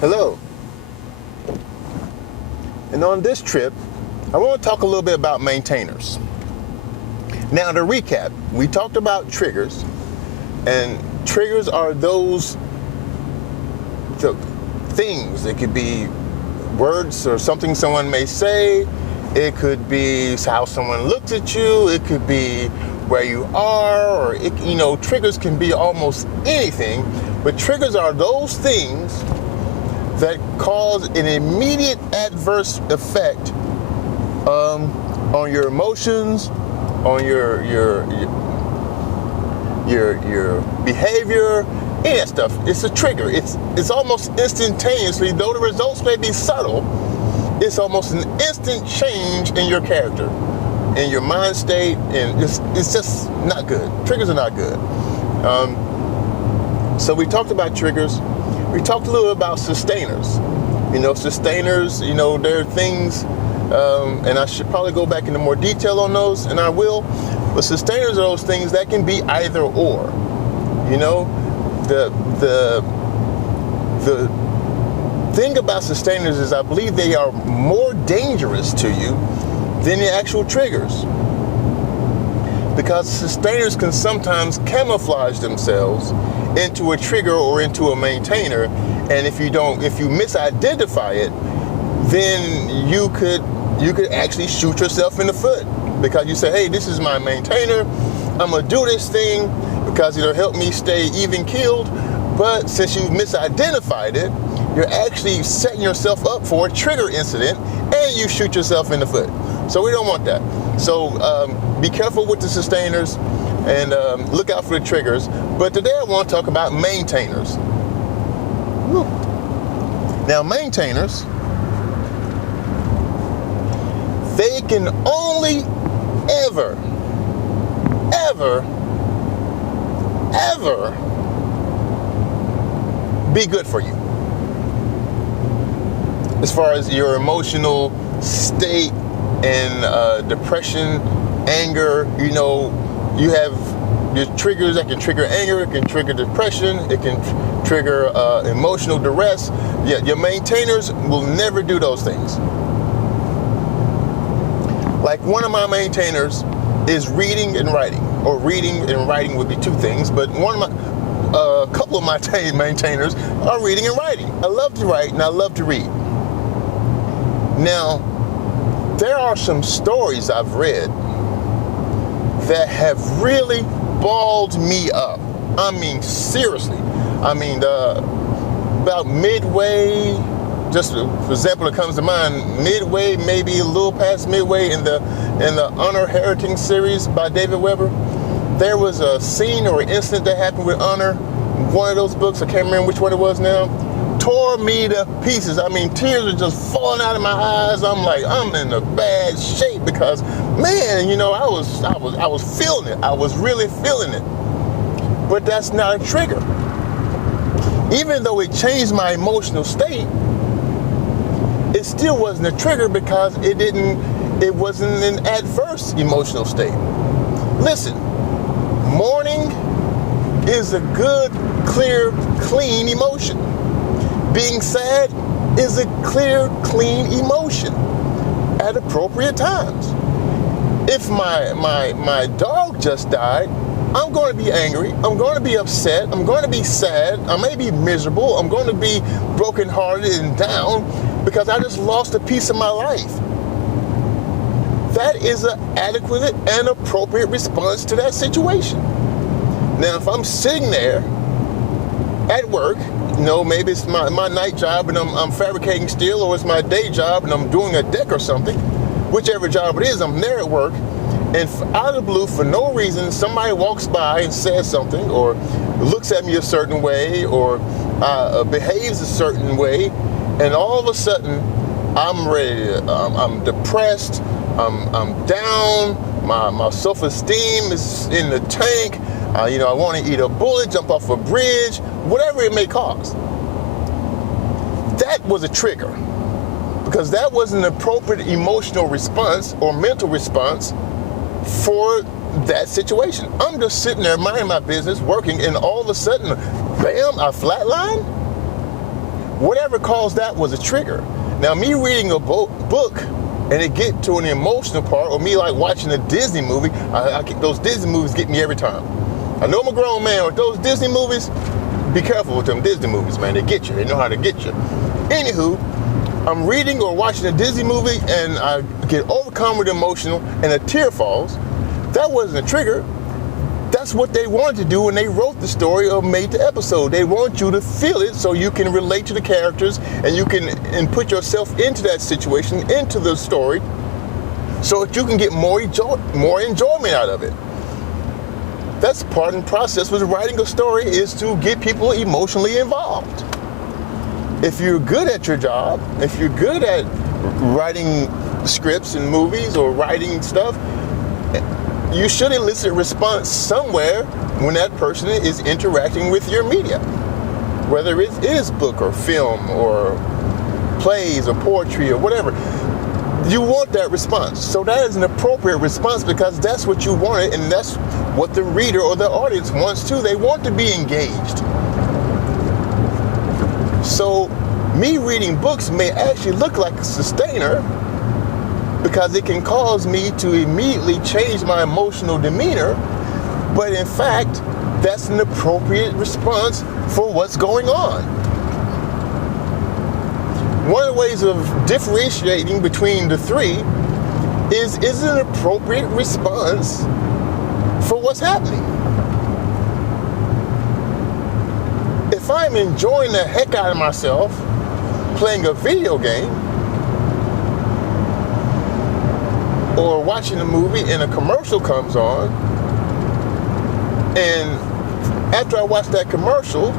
Hello. And on this trip, I want to talk a little bit about maintainers. Now, to recap, we talked about triggers, and triggers are those things. It could be words or something someone may say. It could be how someone looks at you. It could be where you are, or triggers can be almost anything. But triggers are those things that cause an immediate adverse effect on your emotions, on your behavior, any of that stuff. It's a trigger. It's almost instantaneously, though the results may be subtle. It's almost an instant change in your character, in your mind state, and it's just not good. Triggers are not good. So we talked about triggers. We talked a little about sustainers. Sustainers, there are things, and I should probably go back into more detail on those, and I will. But sustainers are those things that can be either or. The thing about sustainers is I believe they are more dangerous to you than the actual triggers, because sustainers can sometimes camouflage themselves into a trigger or into a maintainer, and if you misidentify it, then you could actually shoot yourself in the foot, because you say, hey, this is my maintainer, I'm gonna do this thing because it'll help me stay even keeled. But since you've misidentified it, you're actually setting yourself up for a trigger incident, and you shoot yourself in the foot. So we don't want that. So be careful with the sustainers, and look out for the triggers. But today I want to talk about maintainers. Woo. Now, maintainers, they can only ever be good for you as far as your emotional state and depression, anger. You have your triggers that can trigger anger, it can trigger depression, it can trigger emotional duress. Yeah, your maintainers will never do those things. Like, one of my maintainers is reading and writing, or reading and writing would be two things, but a couple of my maintainers are reading and writing. I love to write and I love to read. Now, there are some stories I've read that have really balled me up. I mean, seriously. About midway, just for example, it comes to mind, midway, maybe a little past midway in the Honor Heritage series by David Weber, there was a scene or an incident that happened with Honor. One of those books, I can't remember which one it was now, tore me to pieces. Tears are just falling out of my eyes. I'm like, I'm in a bad shape because, man, I was feeling it. I was really feeling it. But that's not a trigger. Even though it changed my emotional state, it still wasn't a trigger because it wasn't an adverse emotional state. Listen, mourning is a good, clear, clean emotion. Being sad is a clear, clean emotion at appropriate times. If my dog just died, I'm going to be angry, I'm going to be upset, I'm going to be sad, I may be miserable, I'm going to be brokenhearted and down because I just lost a piece of my life. That is an adequate and appropriate response to that situation. Now, if I'm sitting there at work, maybe it's my night job and I'm fabricating steel, or it's my day job and I'm doing a deck or something, whichever job it is, I'm there at work, and out of the blue, for no reason, somebody walks by and says something, or looks at me a certain way, or behaves a certain way, and all of a sudden, I'm ready. I'm depressed. I'm down. My self-esteem is in the tank. I want to eat a bullet, jump off a bridge, whatever it may cause. That was a trigger, because that was an appropriate emotional response or mental response for that situation. I'm just sitting there minding my business, working, and all of a sudden, bam, I flatline. Whatever caused that was a trigger. Now, me reading a book and it get to an emotional part, or me like watching a Disney movie, those Disney movies get me every time. I know I'm a grown man, with those Disney movies, be careful with them Disney movies, man. They get you. They know how to get you. Anywho, I'm reading or watching a Disney movie and I get overcome with emotional and a tear falls. That wasn't a trigger. That's what they wanted to do when they wrote the story or made the episode. They want you to feel it so you can relate to the characters and you can put yourself into that situation, into the story, so that you can get more enjoyment out of it. That's part of the process with writing a story, is to get people emotionally involved. If you're good at your job, if you're good at writing scripts and movies or writing stuff, you should elicit response somewhere when that person is interacting with your media. Whether it is book or film or plays or poetry or whatever. You want that response. So that is an appropriate response because that's what you wanted and that's what the reader or the audience wants too. They want to be engaged. So me reading books may actually look like a sustainer because it can cause me to immediately change my emotional demeanor, but in fact, that's an appropriate response for what's going on. One of the ways of differentiating between the three is it an appropriate response for what's happening? If I'm enjoying the heck out of myself playing a video game or watching a movie and a commercial comes on, and after I watch that commercial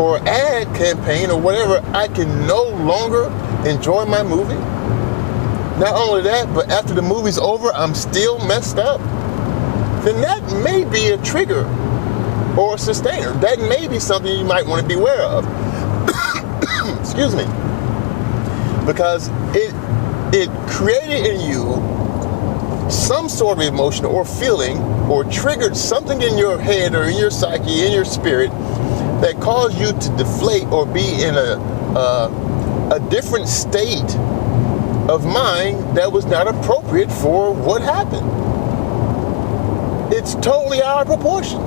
or ad campaign or whatever, I can no longer enjoy my movie. Not only that, but after the movie's over, I'm still messed up. Then that may be a trigger or a sustainer. That may be something you might want to be aware of. Excuse me. Because it created in you some sort of emotion or feeling or triggered something in your head or in your psyche, in your spirit, that caused you to deflate or be in a different state of mind that was not appropriate for what happened. It's totally out of proportion.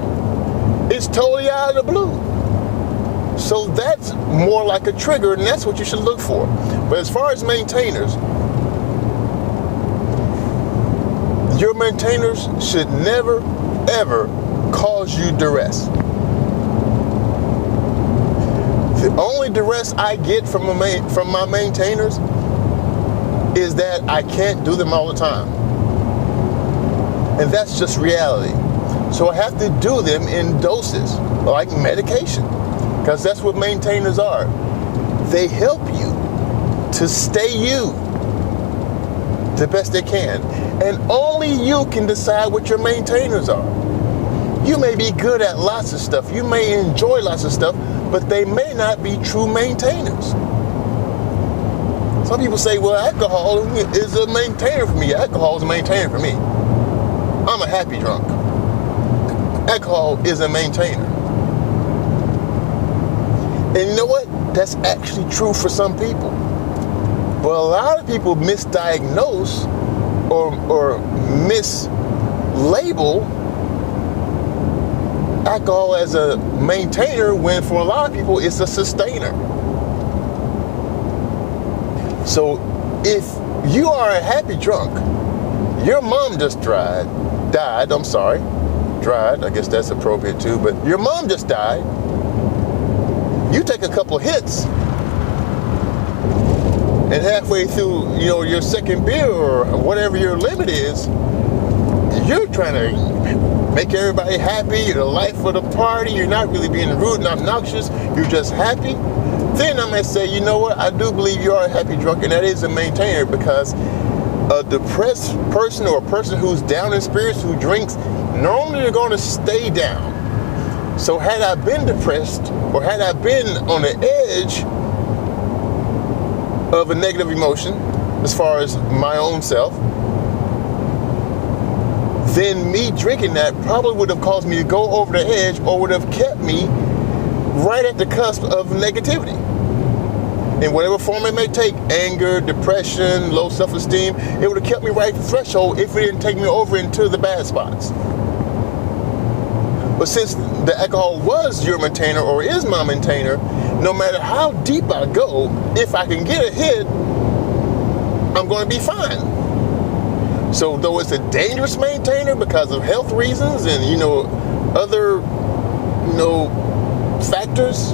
It's totally out of the blue. So that's more like a trigger, and that's what you should look for. But as far as maintainers, your maintainers should never, ever cause you duress. The only duress I get from my maintainers is that I can't do them all the time. And that's just reality. So I have to do them in doses, like medication, because that's what maintainers are. They help you to stay you the best they can. And only you can decide what your maintainers are. You may be good at lots of stuff. You may enjoy lots of stuff, but they may not be true maintainers. Some people say, well, alcohol is a maintainer for me. Alcohol is a maintainer for me. I'm a happy drunk. Alcohol is a maintainer. And you know what? That's actually true for some people. But a lot of people misdiagnose or mislabel alcohol as a maintainer when for a lot of people it's a sustainer. So if you are a happy drunk, your mom just died, I guess that's appropriate too, but your mom just died. You take a couple of hits and halfway through, your second beer or whatever your limit is, you're trying to make everybody happy. You're the life of the party. You're not really being rude and obnoxious. You're just happy. Then I may say, you know what? I do believe you are a happy drunk, and that is a maintainer, because a depressed person or a person who's down in spirits who drinks, normally they're going to stay down. So had I been depressed or had I been on the edge of a negative emotion as far as my own self, then me drinking that probably would have caused me to go over the edge or would have kept me right at the cusp of negativity. In whatever form it may take, anger, depression, low self-esteem, it would have kept me right at the threshold if it didn't take me over into the bad spots. But since the alcohol was your maintainer or is my maintainer, no matter how deep I go, if I can get a hit, I'm going to be fine. So though it's a dangerous maintainer because of health reasons and, other, factors,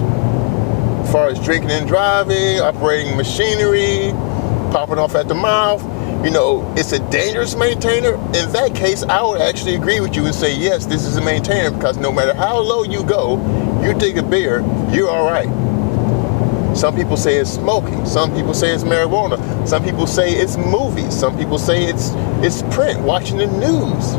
as far as drinking and driving, operating machinery, popping off at the mouth, it's a dangerous maintainer. In that case, I would actually agree with you and say, yes, this is a maintainer, because no matter how low you go, you take a beer, you're all right. Some people say it's smoking. Some people say it's marijuana. Some people say it's movies. Some people say it's print, watching the news.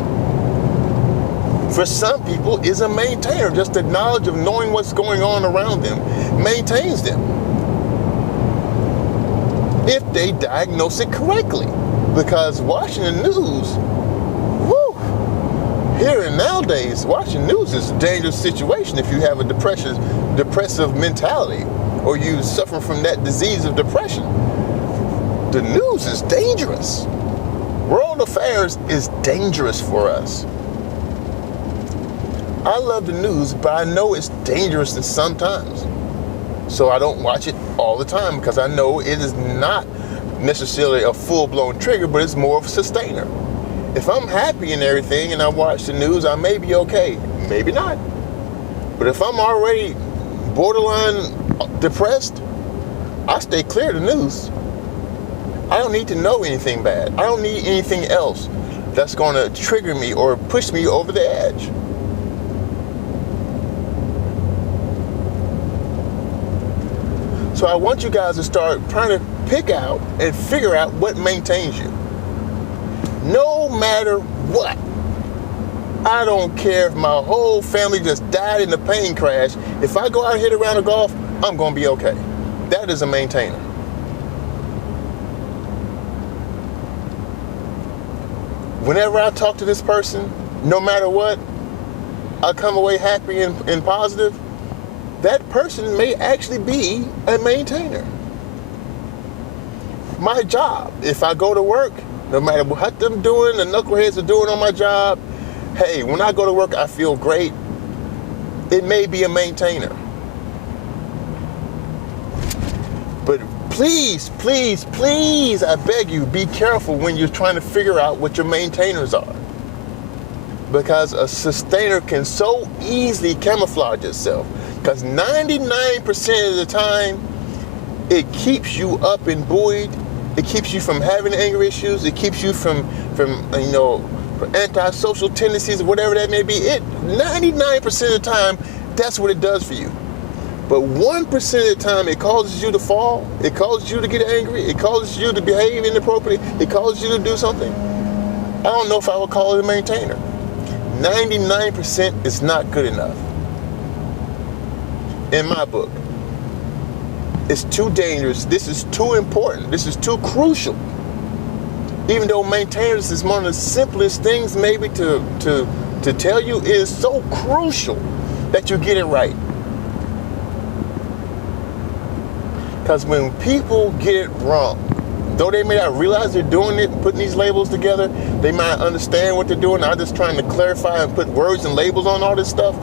For some people, it's a maintainer. Just the knowledge of knowing what's going on around them maintains them, if they diagnose it correctly. Because watching the news, here and nowadays, watching news is a dangerous situation if you have a depressive mentality, or you suffer from that disease of depression. The news is dangerous. World affairs is dangerous for us. I love the news, but I know it's dangerous sometimes. So I don't watch it all the time, because I know it is not necessarily a full-blown trigger, but it's more of a sustainer. If I'm happy and everything and I watch the news, I may be okay, maybe not. But if I'm already borderline depressed, I stay clear of the news. I don't need to know anything bad. I don't need anything else that's going to trigger me or push me over the edge. So I want you guys to start trying to pick out and figure out what maintains you. No matter what. I don't care if my whole family just died in a plane crash. If I go out and hit a round of golf, I'm going to be okay. That is a maintainer. Whenever I talk to this person, no matter what, I come away happy and positive. That person may actually be a maintainer. My job, if I go to work, no matter what them doing, the knuckleheads are doing on my job, hey, when I go to work, I feel great. It may be a maintainer. But please, please, please, I beg you, be careful when you're trying to figure out what your maintainers are. Because a sustainer can so easily camouflage itself. Because 99% of the time, it keeps you up and buoyed. It keeps you from having anger issues. It keeps you from antisocial tendencies, whatever that may be. 99% of the time, that's what it does for you. But 1% of the time, it causes you to fall. It causes you to get angry. It causes you to behave inappropriately. It causes you to do something. I don't know if I would call it a maintainer. 99% is not good enough. In my book, it's too dangerous. This is too important. This is too crucial. Even though maintainers is one of the simplest things maybe to tell you, is so crucial that you get it right. Because when people get it wrong, though they may not realize they're doing it, putting these labels together, they might understand what they're doing. I'm just trying to clarify and put words and labels on all this stuff.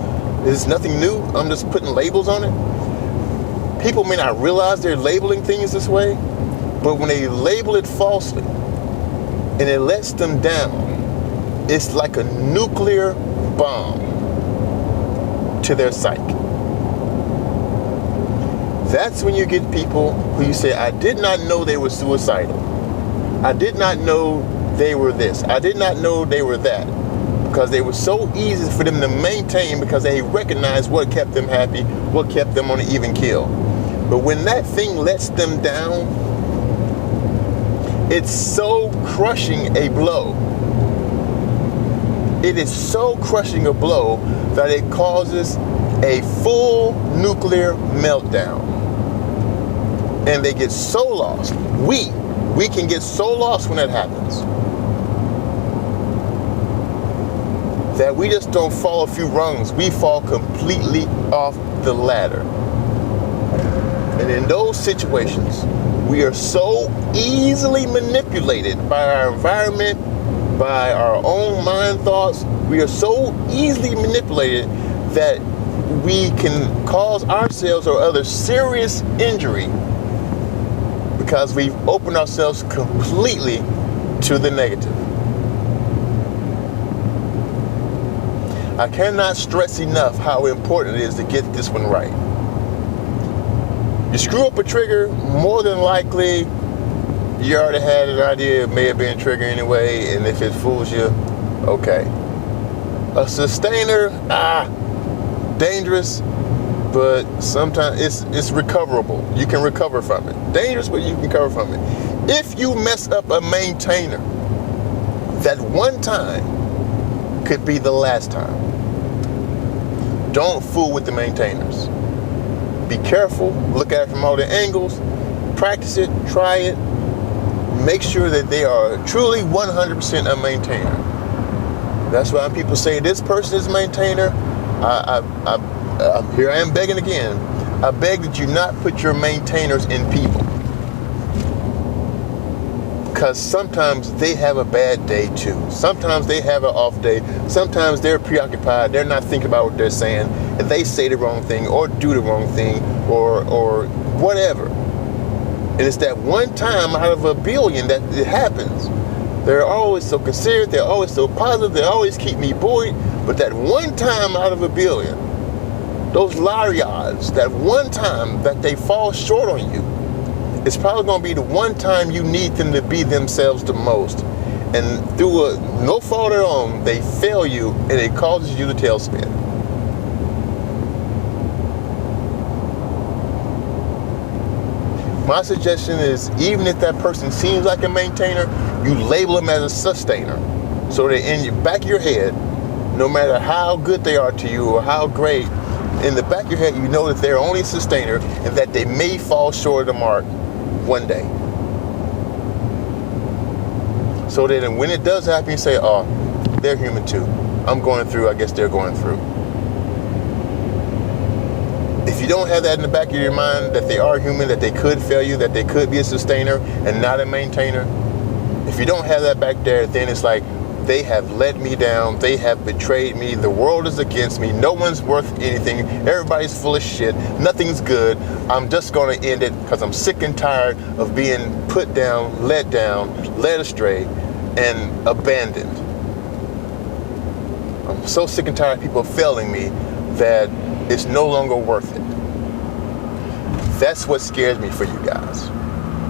There's nothing new. I'm just putting labels on it. People may not realize they're labeling things this way, but when they label it falsely and it lets them down, it's like a nuclear bomb to their psyche. That's when you get people who you say, I did not know they were suicidal. I did not know they were this. I did not know they were that. Because they were so easy for them to maintain, because they recognized what kept them happy, what kept them on an even keel. But when that thing lets them down, it's so crushing a blow. It is so crushing a blow that it causes a full nuclear meltdown. And they get so lost. We can get so lost when that happens. that we just don't fall a few rungs. We fall completely off the ladder. And in those situations, we are so easily manipulated by our environment, by our own mind thoughts. We are so easily manipulated that we can cause ourselves or others serious injury because we've opened ourselves completely to the negative. I cannot stress enough how important it is to get this one right. You screw up a trigger, more than likely, you already had an idea it may have been a trigger anyway, and if it fools you, okay. A sustainer, dangerous, but sometimes it's recoverable. You can recover from it. Dangerous, but you can recover from it. If you mess up a maintainer, that one time could be the last time. Don't fool with the maintainers. Be careful, look at it from all the angles, practice it, try it, make sure that they are truly 100% a maintainer. That's why people say this person is a maintainer. Here I am begging again. I beg that you not put your maintainers in people. Because sometimes they have a bad day too. Sometimes they have an off day. Sometimes they're preoccupied. They're not thinking about what they're saying. And they say the wrong thing or do the wrong thing or whatever. And it's that one time out of a billion that it happens. They're always so considerate. They're always so positive. They always keep me buoyed. But that one time out of a billion, those lottery odds, that one time that they fall short on you, it's probably going to be the one time you need them to be themselves the most. And through no fault of their own, they fail you and it causes you to tailspin. My suggestion is, even if that person seems like a maintainer, you label them as a sustainer. So that in the back of your head, no matter how good they are to you or how great, in the back of your head, you know that they're only a sustainer and that they may fall short of the mark one day. So that when it does happen, you say, oh, they're human too. I'm going through, I guess they're going through. If you don't have that in the back of your mind, that they are human, that they could fail you, that they could be a sustainer and not a maintainer, if you don't have that back there, then it's like, they have let me down. They have betrayed me. The world is against me. No one's worth anything. Everybody's full of shit. Nothing's good. I'm just going to end it because I'm sick and tired of being put down, led astray, and abandoned. I'm so sick and tired of people failing me that it's no longer worth it. That's what scares me for you guys.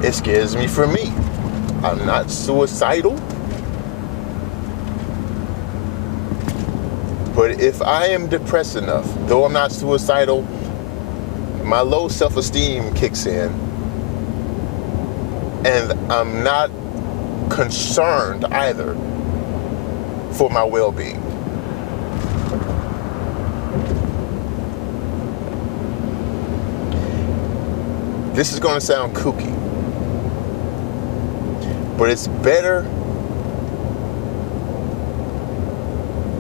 It scares me for me. I'm not suicidal. But if I am depressed enough, though I'm not suicidal, my low self-esteem kicks in, and I'm not concerned either for my well-being. This is going to sound kooky, but it's better.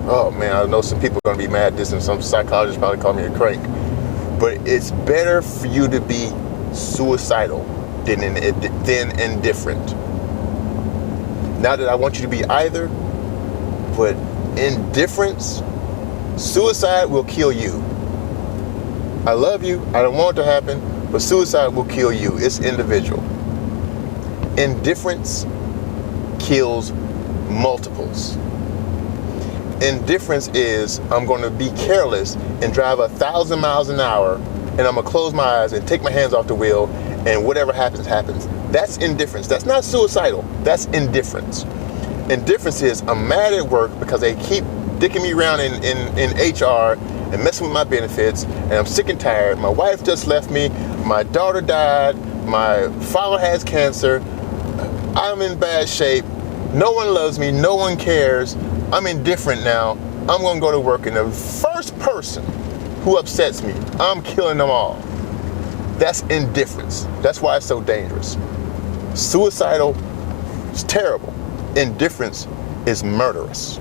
Oh man, I know some people are going to be mad at this, and some psychologists probably call me a crank. But it's better for you to be suicidal than indifferent. Not that I want you to be either, but indifference, suicide will kill you. I love you, I don't want it to happen, but suicide will kill you. It's individual. Indifference kills multiples. Indifference is, I'm going to be careless and drive 1,000 miles an hour, and I'm going to close my eyes and take my hands off the wheel, and whatever happens, happens. That's indifference. That's not suicidal. That's indifference. Indifference is, I'm mad at work because they keep dicking me around in HR and messing with my benefits, and I'm sick and tired. My wife just left me. My daughter died. My father has cancer. I'm in bad shape. No one loves me. No one cares. I'm indifferent now. I'm going to go to work, and the first person who upsets me, I'm killing them all. That's indifference. That's why it's so dangerous. Suicidal is terrible. Indifference is murderous.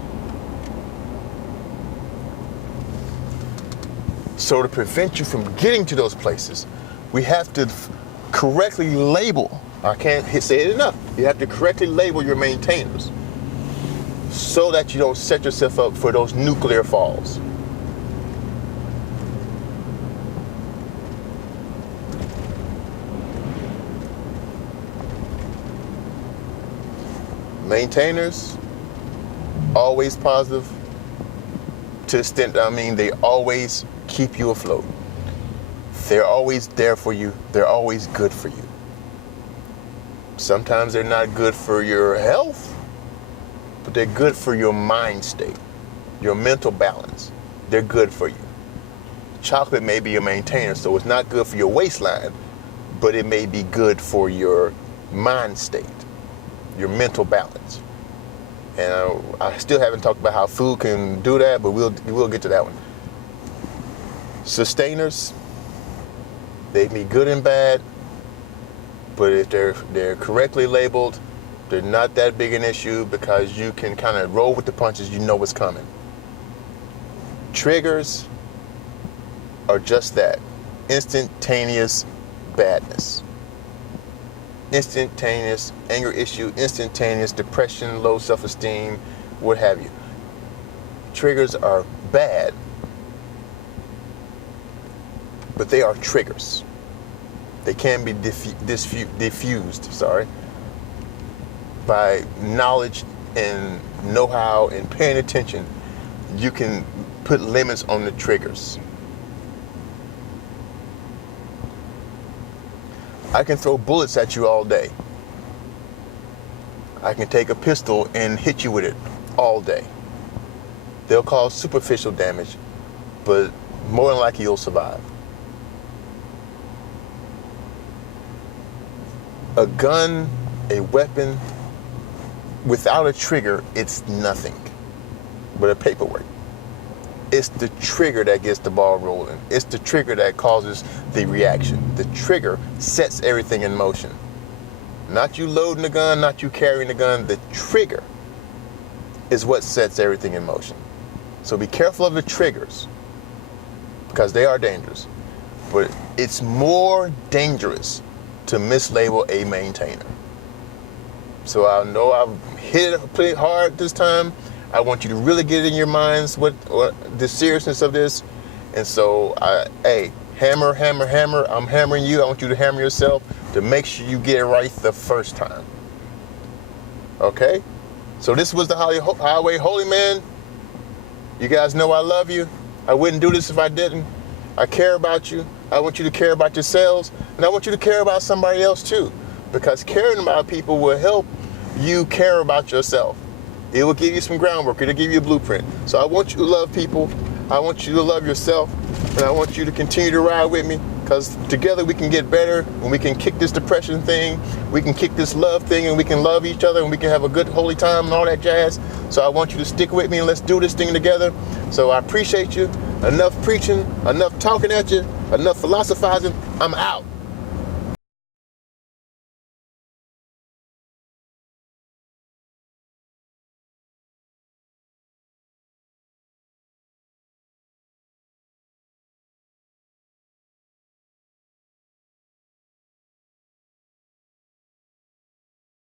So to prevent you from getting to those places, we have to correctly label. I can't say it enough. You have to correctly label your maintainers so that you don't set yourself up for those nuclear falls. Maintainers, always positive to the extent, they always keep you afloat. They're always there for you. They're always good for you. Sometimes they're not good for your health, but they're good for your mind state, your mental balance. They're good for you. Chocolate may be a maintainer, so it's not good for your waistline, but it may be good for your mind state, your mental balance. And I still haven't talked about how food can do that, but we'll get to that one. Sustainers, they can be good and bad, but if they're correctly labeled, they're not that big an issue because you can kind of roll with the punches. You know what's coming. Triggers are just that, instantaneous badness. Instantaneous anger issue, instantaneous depression, low self-esteem, what have you. Triggers are bad, but they are triggers. They can be diffused by knowledge and know-how and paying attention. You can put limits on the triggers. I can throw bullets at you all day. I can take a pistol and hit you with it all day. They'll cause superficial damage, but more than likely you'll survive. A gun, a weapon, without a trigger, it's nothing but a paperwork. It's the trigger that gets the ball rolling. It's the trigger that causes the reaction. The trigger sets everything in motion. Not you loading the gun, not you carrying the gun. The trigger is what sets everything in motion. So be careful of the triggers because they are dangerous. But it's more dangerous to mislabel a maintainer. So I know I've hit it pretty hard this time. I want you to really get it in your minds what the seriousness of this. And so, hammer, hammer, hammer. I'm hammering you. I want you to hammer yourself to make sure you get it right the first time. Okay? So this was the Highway Holy Man. You guys know I love you. I wouldn't do this if I didn't. I care about you. I want you to care about yourselves. And I want you to care about somebody else too. Because caring about people will help you care about yourself. It will give you some groundwork. It'll give you a blueprint. So I want you to love people. I want you to love yourself. And I want you to continue to ride with me because together we can get better and we can kick this depression thing. We can kick this love thing and we can love each other and we can have a good holy time and all that jazz. So I want you to stick with me and let's do this thing together. So I appreciate you. Enough preaching, enough talking at you, enough philosophizing. I'm out.